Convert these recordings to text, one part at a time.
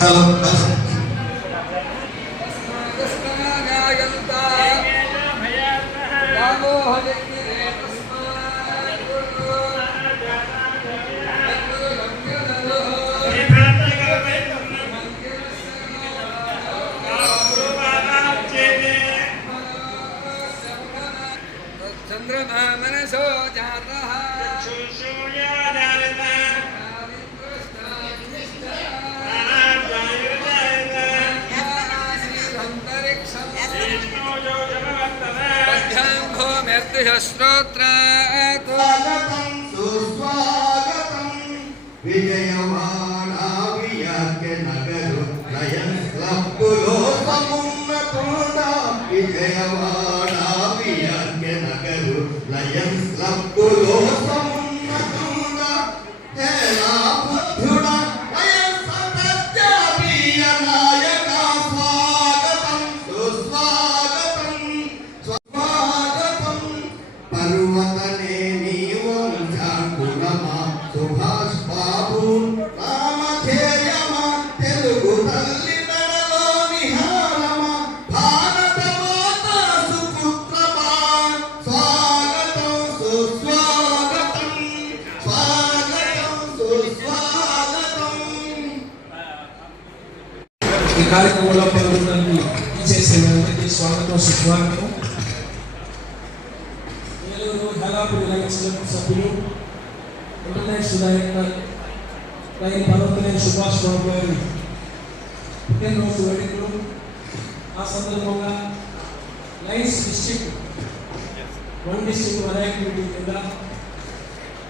Hello चंद्रमा मनसो जातः श्रोत्रात् सुस्वागतं विजयवाड़ा वियाके नगरु लयन्स क्लब्बुलो समुन्नतोड़ा विजयवाड़ा वियाके नगरु लयन्स क्लब्बुलो समुन्नतोड़ा हेला बुद्धुड़ा लयन्स सत्याभिय नायका स्वागतं सुस्वागतं पर्वतने नीवंशाकुलमा सुभाष बाबू रामधेयमा तेलुगु तल्ली नडलोनि हारमा भारत माता सुपुत्रमा स्वागतं सुस्वागतं स्वागतं सुस्वागतं ఈ కార్యక్రమంలో పాల్గొనడానికి చేసే అందరికీ స్వాగతం సుస్వాగతం. హెలాపురి లయన్స్ క్లబ్ సభ్యులు, international director Lion Parvataneni Subhash Babu గారి పుట్టినరోజు వేడుకలు. ఆ సందర్భంగా Lions district one district one activity కింద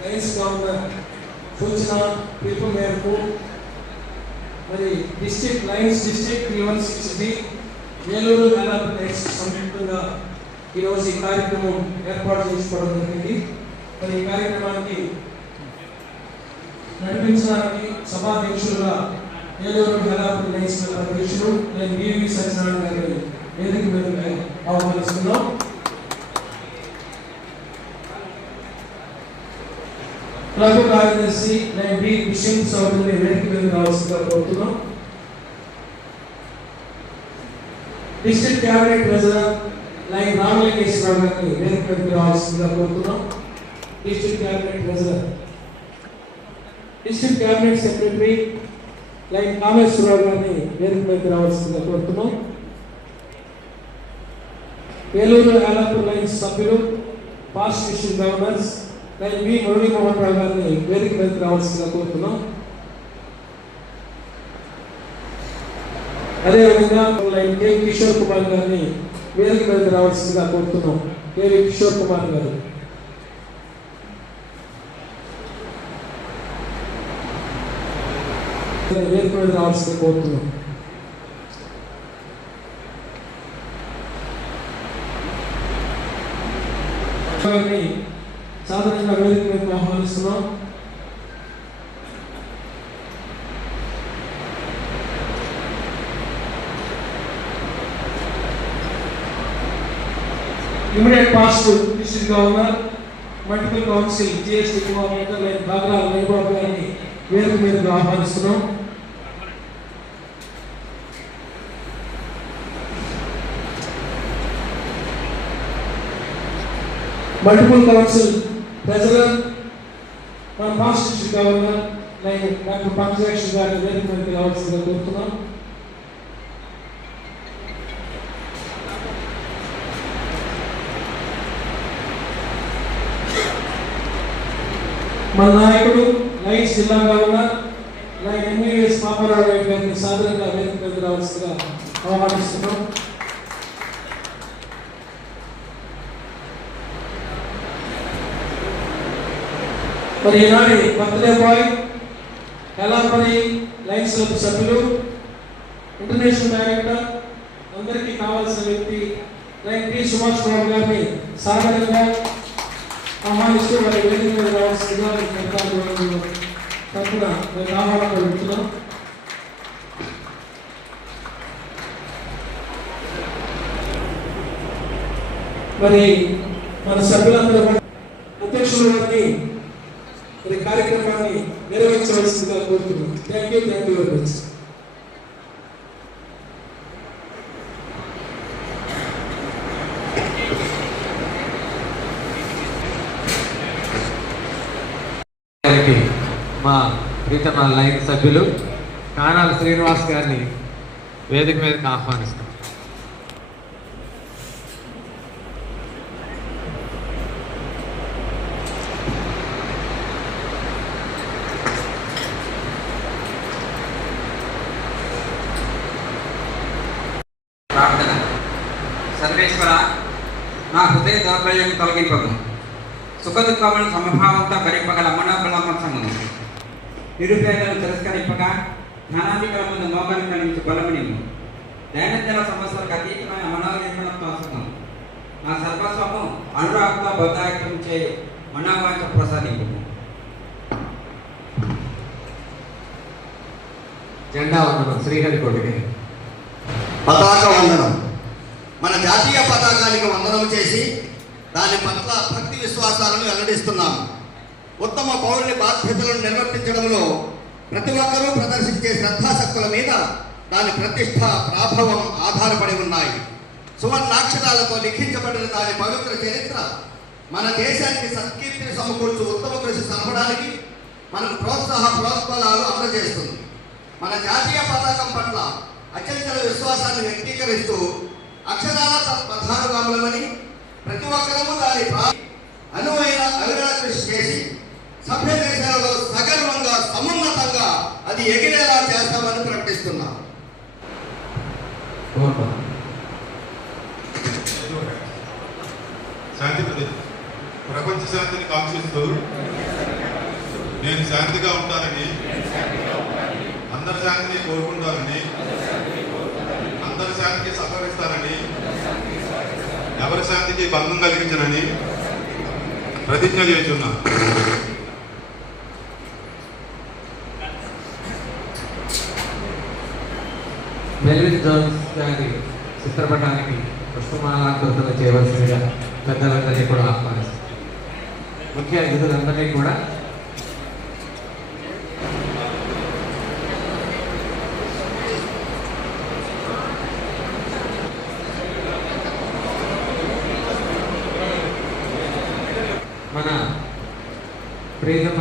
లయన్స్ గవర్నర్ సూచన పిలుపు మేరకు మరి Lions district 316 Eluru Helapuri Lions సంయుక్తంగా ఈరోజు ఈ కార్యక్రమం ఏర్పాటు చేసుకోవడం జరిగింది. మరి ఈ కార్యక్రమానికి నడిపించడానికి సభాధ్యక్షులుగా ఏలూరు హెలాపురి లయన్స్ క్లబ్ అధ్యక్షులు నేను బివి సత్యనారాయణ గారిని వేదిక మీద ఆహ్వానిస్తున్నాం. క్లబ్ కార్యదర్శి నేను బి విషయం సౌదరిని వేదిక మీద రావాల్సిందిగా కోరుతున్నాం. District cabinet treasurer Lion Ramalingeswara Rao గారిని వేదిక మీదకి రావాల్సిందిగా కోరుతున్నాం. District cabinet treasurer. District cabinet secretary Lion Kameswara Rao గారిని వేదిక మీదకి రావాల్సిందిగా కోరుతున్నాం. ఏలూరు హెలాపురి లైన్స్ సభ్యులు past district governors Lion V Muralimohan Rao గారిని వేదిక మీదకి రావాల్సిందిగా కోరుతున్నాం. అదేవిధంగా లైన్ కె కిషోర్ కుమార్ గారిని వేదిక మీదకి రావాల్సిందిగా కోరుతున్నాం. కేవి కిషోర్ కుమార్ గారు. వేదిక మీద రావాల్సిందిగా కోరుతున్నాం. సాధారణంగా వేదిక మీదకి ఆహ్వానిస్తున్నాం. Immediate past district governor multiple council GST coordinator Lion Bagra లైబాబు గారిని వేదిక మీదకి ఆహ్వానిస్తున్నాం. మల్టిపుల్ కౌన్సిల్ ట్రెజరర్ మన past district governor Lion doctor Panchalakshmi గారిని వేదిక మీదకి రావాల్సిందిగా కోరుతున్నాం. మన నాయకుడు లైన్స్ జిల్లా గవర్నర్ లైన్ ఎంఈఎస్ పాపారావు గారిని సాధారణంగా వేదిక మీదకి రావాల్సిందిగా ఆహ్వానిస్తున్నాం. మరి ఈనాటి బర్త్డే బాయ్ హెలాపురి లయన్స్ క్లబ్ సభ్యులు, ఇంటర్నేషనల్ డైరెక్టర్, అందరికీ కావాల్సిన వ్యక్తి లైన్ పి సుభాష్ బాబు గారిని సాధారణంగా ఆహ్వానిస్తూ వారి వేదిక మీద రావాల్సిందిగా తరఫున ఆహ్వానం పెడుతున్నాం. మరి మన సభ్యులందరూ అధ్యక్షుల వారిని కార్యక్రమాన్ని నిర్వహించవలసిందిగా కోరుతున్నాం. Thank you very much. మా ప్రీతమ లైన్ సభ్యులు కానాల శ్రీనివాస్ గారిని వేదిక మీదకి ఆహ్వానిస్తాం. ప్రార్థన. సర్వేశ్వర, నా హృదయ దౌర్బల్యం తొలగింపము. సుఖ దుఃఖములను సమభావంతో భరింపగల మనోబలమసమును. నిరుపేదలను తిరస్కరింపగా జ్ఞానాధికాల ముందు మోకాలు కలిగించు బలమునిము. దైనందిన సమస్యలకు అతీతమైన మనోనిర్మణత్వం. నా సర్వస్వము అనురాగంతో బౌద్ధాయకం చే మనోవాంఛ ప్రసాదింపు. జెండా వందనం శ్రీహరికోటికి. పతాక వందనం. మన జాతీయ పతాకానికి వందనం చేసి దాని పట్ల భక్తి విశ్వాసాలను వెల్లడిస్తున్నాము. ఉత్తమ పౌరుని బాధ్యతలను నిర్వర్తించడంలో ప్రతి ఒక్కరూ ప్రదర్శించే శ్రద్ధాశక్తుల మీద దాని ప్రతిష్ట ప్రాభవం ఆధారపడి ఉన్నాయి. సువర్ణాక్షరాలతో లిఖించబడిన దాని పవిత్ర చరిత్ర మన దేశానికి సత్కీర్తిని సమకూర్చు ఉత్తమ కృషి సలపడానికి మనకు ప్రోత్సాహకాలు అందజేస్తుంది. మన జాతీయ పతాకం పట్ల అచంచల విశ్వాసాన్ని వ్యక్తీకరిస్తూ అక్షరాల ప్రధానగాములమని ప్రతి ఒక్కరూ దాని అనువైన అవిరళ కృషి చేసి సభ్య దేశాలలో సగర్వంగా సమున్నతంగా అది ఎగిరేలా చేస్తామని ప్రకటిస్తున్నాం. శాంతి ప్రపంచ శాంతిని కాంక్షిస్తూ నేను శాంతిగా ఉంటానని, అందరి శాంతిని కోరుకుంటానని, అందరి శాంతికి సహకరిస్తానని, ఎవరి శాంతికి భంగం కలిగించనని ప్రతిజ్ఞ చేస్తున్నా. మెల్విన్ జోన్స్ గారి చిత్రపటానికి పుష్పమాలంకృతం చేయవలసిందిగా పెద్దలందరినీ కూడా ఆహ్వానిస్తారు. ముఖ్య అతిథులందరినీ కూడా మన ప్రియతమ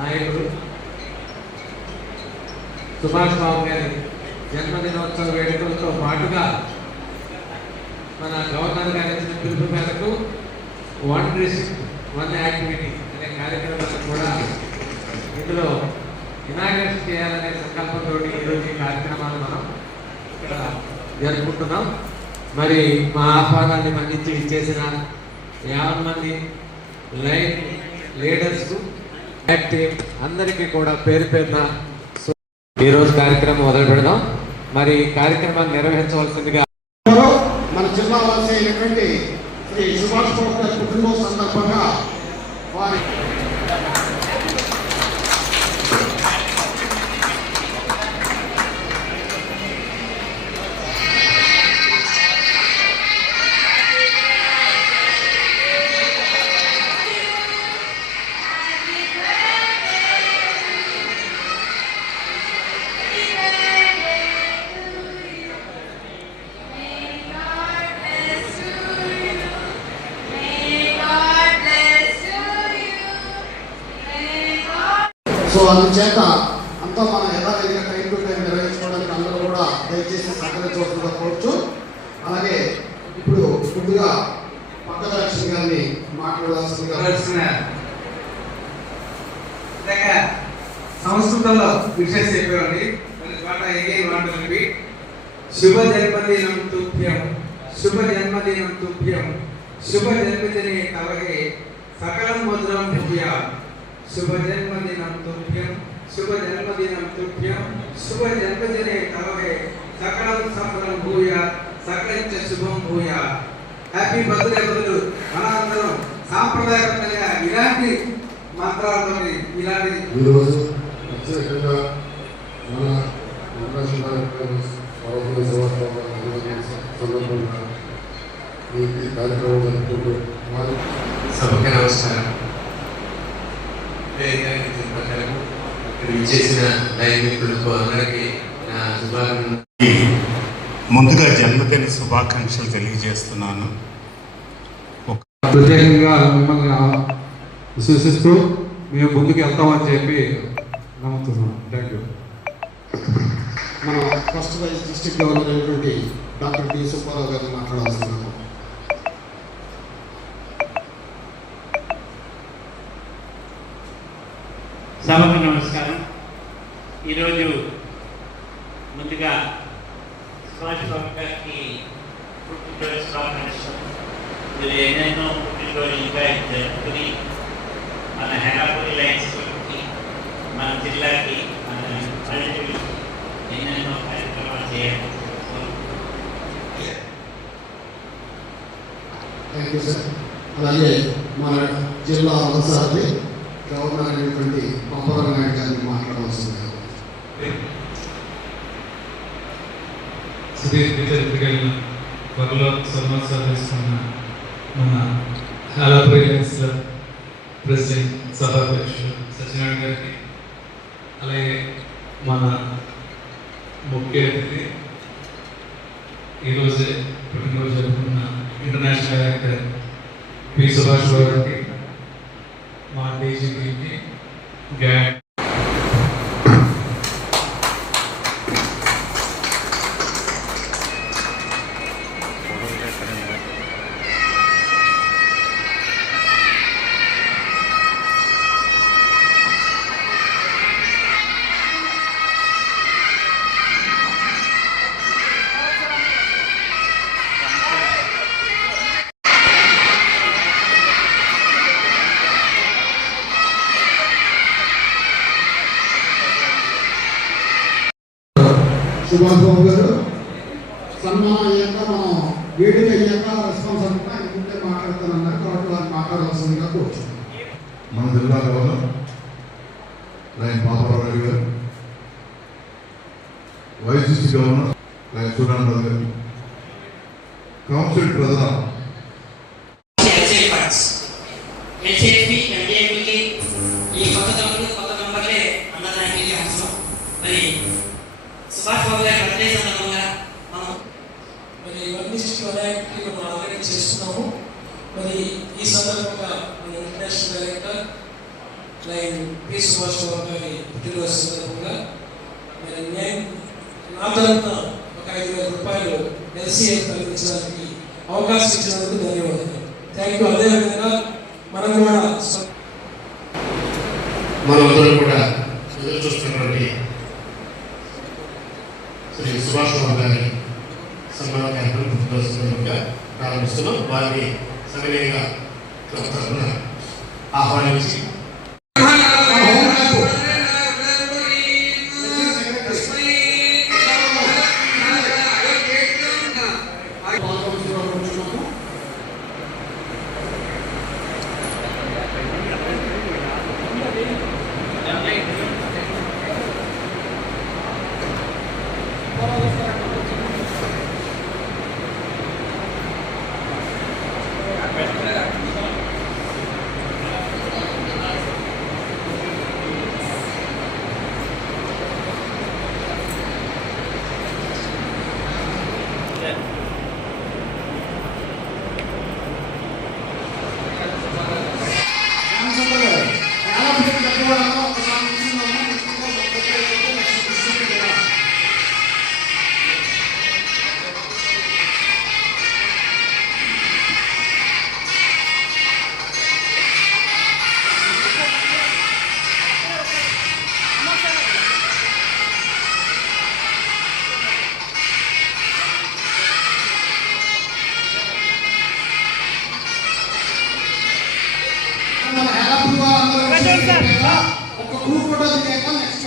నాయకుడు సుభాష్ బాబు గారి జన్మదినోత్సవ వేడుకలతో పాటుగా మన గవర్నర్ గారి ఇచ్చిన పిలుపు మేరకు 1 డిస్ట్రిక్ట్ 1 యాక్టివిటీ అనే కార్యక్రమాన్ని కూడా ఇందులో ఇనాగ్రేట్ చేయాలనే సంకల్పంతో ఈరోజు ఈ కార్యక్రమాన్ని మనం ఇక్కడ జరుపుకుంటున్నాం. మరి మా ఆహ్వానాన్ని మన్నించి ఇచ్చేసిన 50 మంది లైన్ లీడర్స్కు టీమ్ అందరికీ కూడా పేరు పేరున ఈరోజు కార్యక్రమం మొదలు పెడదాం. మరి కార్యక్రమాన్ని నిర్వహించవలసిందిగా మన జిల్లా వాసి అయినటువంటి శ్రీ సుభాష్ బాబు గారి పుట్టినరోజు సందర్భంగా వారి సో అందుచేత అంతా మనం యథావిధిగా టైం టు టైం నిర్వహించుకోవడానికి అందరూ కూడా దయచేసి సహకరించవలసిందిగా కోరుచు. అలాగే ఇప్పుడు ముందుగా పక్క లక్ష్మి గారిని మాట్లాడాల్సిందిగా. సంస్కృతంలో విశేష చెప్పేవాడి శుభ జన్మదినం తుభ్యం, శుభ జన్మదినం తుభ్యం, శుభ జన్మదినే కలగే సకలం ముద్రం భూయా. శుభ జన్మదినం తుభ్యం, శుభ జన్మదినం తుభ్యం, శుభ జన్మదినే కలగే సకలం సఫలం భూయా, సకలంచ శుభం భూయా. హ్యాపీ బర్త్డే బదులు మన అందరం సాంప్రదాయబద్ధంగా ఇలాంటి మంత్రాలతో ఇలాంటి ఈరోజు ప్రత్యేకంగా మన ఇంటర్నేషనల్ సందర్భంగా ఈ కార్యక్రమం జరుపుకుంటూ సభకి నమస్కారం. చేసిన దైవికులకు అందరికీ నా శుభాకాంక్షలు. ముందుగా జన్మదిన శుభాకాంక్షలు తెలియజేస్తున్నాను. ప్రత్యేకంగా మిమ్మల్ని విశ్వసిస్తూ మేము ముందుకు వెళ్తామని చెప్పి నమ్ముతున్నాను. Thank you. మన ఫస్ట్ వైస్ డిస్ట్రిక్ట్ గవర్నర్ అయినటువంటి డాక్టర్ డి సుబ్బారావు గారిని మాట్లాడాల్సింది. సభకు నమస్కారం. ఈరోజు ముందుగా సుభాష్ బాబు గారికి పుట్టినరోజు శుభాకాంక్షలు. మీరు ఎన్నెన్నో పుట్టినరోజులుగా జరుపుకుని మన హెరాపూరి లైన్స్ మన జిల్లాకి మన పల్లెటూరికి ఎన్నెన్నో కార్యక్రమాలు చేయాలి. Thank you sir. అలాగే మన జిల్లా అవసరాన్ని గవర్నర్ అయినటువంటి పంపవరం నాయుడు గారిని మాట్లాడవలసింది. సుదీర్ఘ చరిత్ర కలిగిన త్వరలో సంవత్సరాలు తీసుకున్న మన హెరాపూరి లైన్స్ ప్రెసిడెంట్ సభాధ్యక్షులు సత్యనారాయణ గారికి, అలాగే మన ముఖ్య అతిథి ఈరోజే పుట్టినరోజు జరుపుకున్న ఇంటర్నేషనల్ డైరెక్టర్ పి సుభాష్ బాబు గారికి, మా డీజీపీకి గ్యాంగ్ సుభాష్ బాబు గారు సన్మానం అయ్యాక మనం వేడుక అయ్యాక రెస్పాన్స్ అంతా ఆయన ముందే మాట్లాడుతానన్నారు కాబట్టి వారు మాట్లాడవలసిందిగా కూర్చున్నాం. మన జిల్లా గవర్నర్ లైన్ పాపరావు గారు, వైస్ డిస్ట్రిక్ట్ గవర్నర్ లైన్ సూర్యానంద గారు, కౌన్సిల్ ప్రధాన ఈ కొత్త నంబర్లే అన్నదానికి అవసరం. మరి సుభాష్ బాబు గారి బర్త్డే సందర్భంగా మరి ఇవన్నీ మనం ఆల్రెడీ చేస్తున్నాము. మరి ఈ సందర్భంగా మన international director Lion P Subhash Babu గారి పుట్టినరోజు సందర్భంగా మరి నేను నా తరఫున ఒక 5,000 రూపాయలు ఎల్సీఎఫ్ కలిగించడానికి అవకాశం ఇచ్చినందుకు ధన్యవాదాలు. Thank you. అదేవిధంగా మనం కూడా మనందరూ కూడా ఎదురు చూస్తున్నటువంటి శ్రీ సుభాష్ బాబు గారి సన్మాన కార్యక్రమం ప్రారంభిస్తున్నాం. వారిని సవినయంగా తరఫున ఆహ్వానించి ఒక గ్రూప్ ఫోటో దిగాక నెక్స్ట్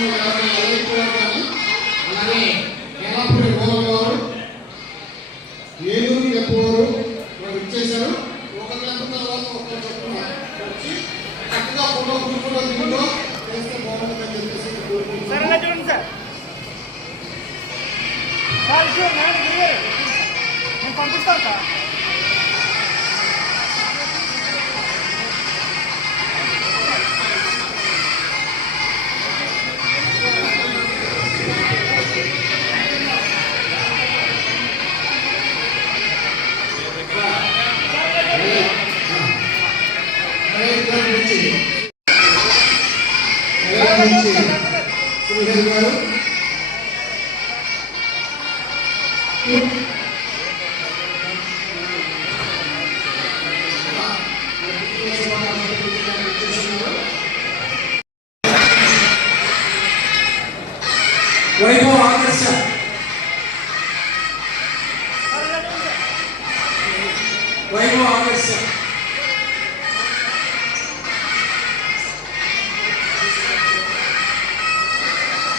కానీ అలాగే ఎలాపూరి గోపాల్ గారు ఏలూరు చెప్పవారు వారు ఇచ్చేశారు. ఒకరికంటే తర్వాత ఒకరు చెప్పున వచ్చి చక్కగా ఫోటో గ్రూపులో దిగులో చేస్తే బాగుంటుందని చెప్పేసి కోరుకుంటున్నాను. పంపిస్తాను సార్. శ్రీహరి గారు వైభవ్ ఆదర్శ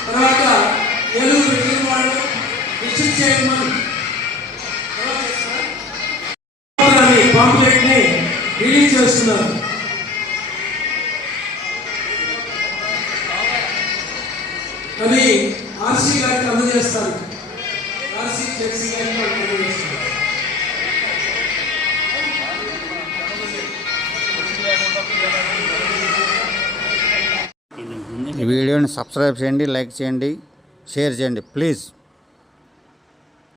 తర్వాత ఏలూరు వెళ్లిన వాళ్ళు డిస్ట్రిక్ట్ చైర్మన్ పాంప్లెట్ ని రిలీజ్ చేస్తున్నారు. అది ఆర్సీ గారికి అందజేస్తారు. ఆర్సీ జెర్సీ గారికి అందజేస్తారు. ఈ వీడియోని సబ్స్క్రైబ్ చేయండి, లైక్ చేయండి, షేర్ చేయండి ప్లీజ్.